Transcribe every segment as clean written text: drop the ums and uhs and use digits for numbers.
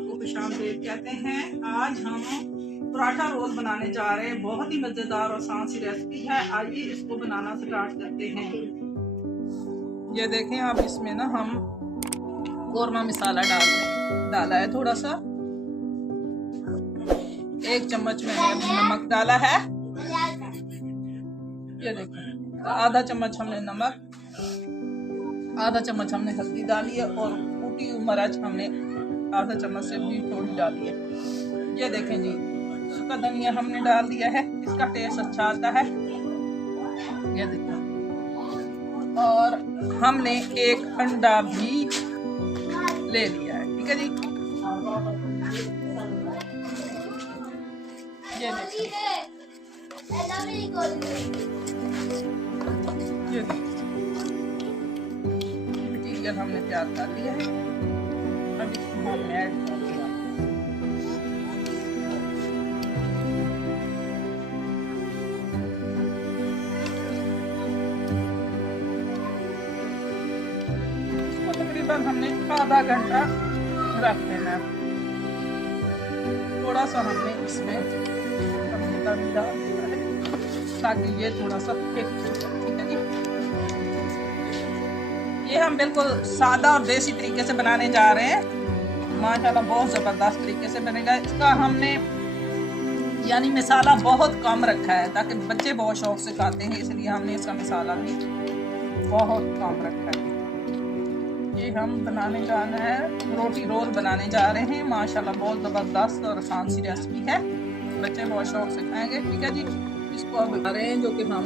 आपको खुशामदीद कहते हैं। आज हम पराठा रोल बनाने जा रहे हैं। बहुत ही मज़ेदार और आसान सी रेसिपी है। आइए इसको बनाना स्टार्ट करते हैं। ये देखें आप, इसमें ना हम कौरमा मसाला डाला है थोड़ा सा। 1 चम्मच मैंने अभी नमक डाला है। ये देखें, आधा चम्मच हमने नमक, आधा चम्मच हमने हल्दी डाली है और कुटी हुई मिर्च हमने आधा चम्मच से भी थोड़ी डाली है। ये देखें जी, सूखा धनिया हमने डाल दिया है, इसका टेस्ट अच्छा आता है। ये देखें, और हमने 1 अंडा भी ले लिया है। ठीक है जी, ये मटीरियल हमने तैयार कर लिया है। अब इसको हम ऐड कर दिया। इसको तकरीबन हमने आधा घंटा रख देना है। थोड़ा सा हमने इसमें डाल दिया है ताकि ये थोड़ा सा थिक हो जाए। ठीक है जी, ये हम बिल्कुल सादा और देसी तरीके से बनाने जा रहे हैं। माशाल्लाह बहुत ज़बरदस्त तरीके से बनेगा। इसका हमने यानी मसाला बहुत कम रखा है ताकि बच्चे बहुत शौक से खाते हैं, इसलिए हमने इसका मसाला भी बहुत कम रखा है। ये हम बनाने जाना है, रोटी रोल बनाने जा रहे हैं। माशाल्लाह बहुत ज़बरदस्त और आसान सी रेसिपी है, बच्चे बहुत शौक से खाएंगे। ठीक है जी, इसको अब बना रहे हैं, जो कि हम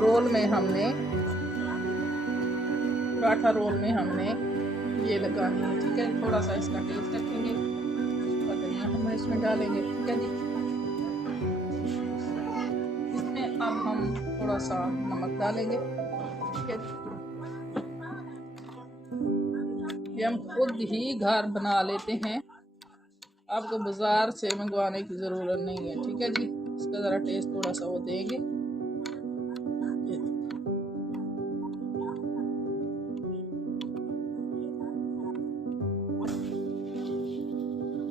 रोल में हमने पराठा रोल में हमने ये लगानी है। ठीक है, थोड़ा सा इसका टेस्ट रखेंगे, धनिया हम इसमें डालेंगे। ठीक है जी, इसमें अब हम थोड़ा सा नमक डालेंगे। ठीक है, ये हम खुद ही घर बना लेते हैं, आपको बाजार से मंगवाने की ज़रूरत नहीं है। ठीक है जी, इसका ज़रा टेस्ट थोड़ा सा वो देंगे।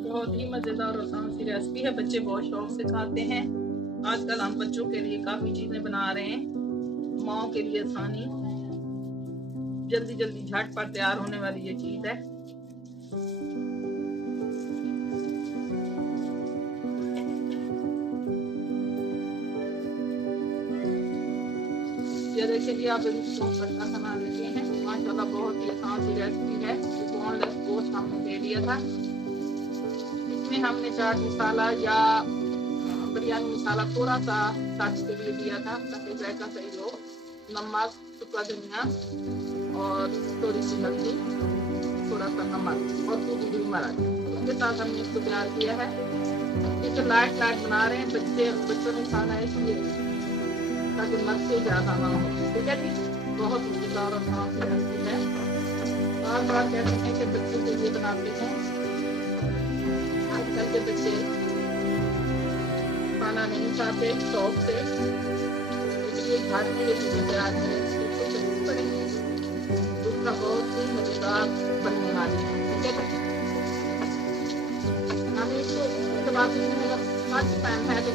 बहुत ही मज़ेदार और आसान सी रेसिपी है, बच्चे बहुत शौक से खाते हैं। आजकल हम बच्चों के लिए काफ़ी चीज़ें बना रहे हैं। माओ के लिए आसानी, जल्दी जल्दी झटपट तैयार होने वाली ये चीज़ है। ये देखिए जी, आप इसको पत्ता बना लेते हैं। माशाल्लाह बहुत ही आसान सी रेसिपी है। बोनलेस गोश्त हमने ले लिया था, इसमें हमने चाट मसाला या बिरयानी मसाला थोड़ा सा टच के लिए दिया था ताकि जायका सही हो। नमक, सूखा धनिया और थोड़ी सी हल्दी, थोड़ा सा नमक और कुटी हुई मिर्च, इसके साथ हमने इसको तैयार किया है। इसे लाइट बना रहे हैं, बच्चों ने खाना है इसलिए, ताकि मस्ती ज़्यादा ना हो। ठीक है जी, बहुत मज़ेदार और आसान सी रेसिपी है। बार बार कहते हैं कि बच्चों के लिए बनाते हैं, आजकल के बच्चे खाना नहीं खाते शौक से, इसलिए घर में ये चीज़ें तैयार करें, इसको चलनी पड़ेगी। दूसरा बहुत ही मज़ेदार बनने वाली है। ठीक है, हमें इसको दबा देने में पाँच पैन है तो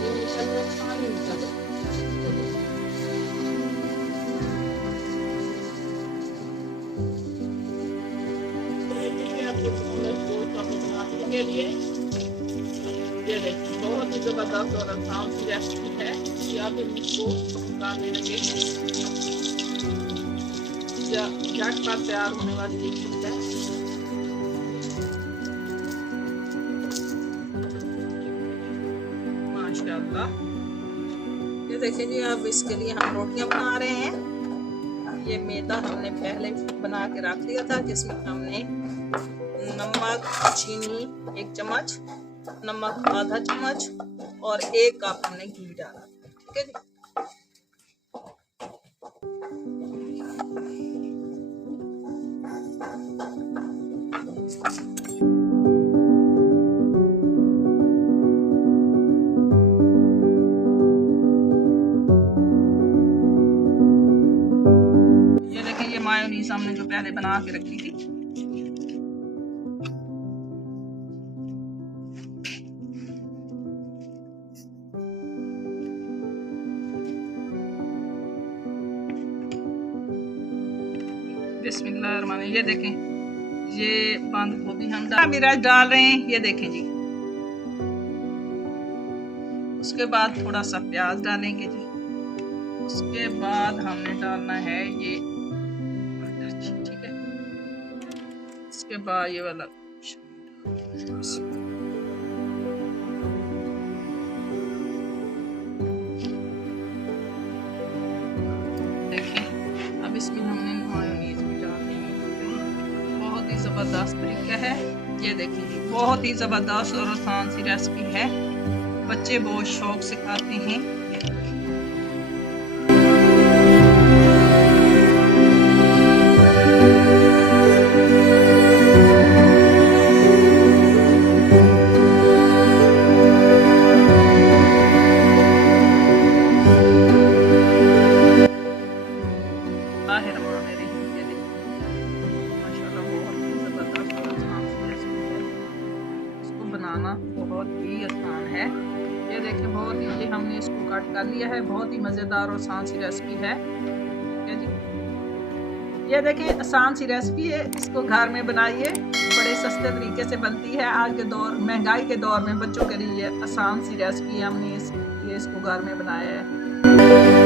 पानी निकल जाए। के लिए ये देखिए, बहुत ही ज़बरदस्त और आसान सी रेसिपी है। कि आप इसको डालने लगे झटपट तैयार होने वाली ये चीज़ है। माशाल्लाह, ये देखिए जी, अब इसके लिए हम रोटियां बना रहे हैं। ये मैदा हमने पहले बना के रख लिया था, जिसमें हमने नमक, चीनी 1 चम्मच, नमक आधा चम्मच और 1 कप हमने घी डाला। ठीक है जी, ये देखिए, ये मायोनीज हमने जो पहले बना के रखी थी, बिस्मिल्लाहिर्रहमानिर्रहीम। ये देखें, ये बंद गोभी हम मिर्च डाल रहे हैं, ये देखें जी। उसके बाद थोड़ा सा प्याज डालेंगे जी। उसके बाद हमने डालना है ये, ठीक है। इसके बाद ये वाला देखें। अब इसमें हमने मायोनीज भी डालनी है। बहुत ही ज़बरदस्त तरीका है, ये देखें जी। बहुत ही ज़बरदस्त और आसान सी रेसिपी है, बच्चे बहुत शौक से खाते हैं। बनाना बहुत ही आसान है। ये देखिए, बहुत ही हमने इसको कट कर लिया है। बहुत ही मज़ेदार और आसान सी रेसिपी है। ये देखिए, आसान सी रेसिपी है, इसको घर में बनाइए, बड़े सस्ते तरीके से बनती है। आज के दौर, महंगाई के दौर में बच्चों के लिए आसान सी रेसिपी हमने इसको घर में बनाया है।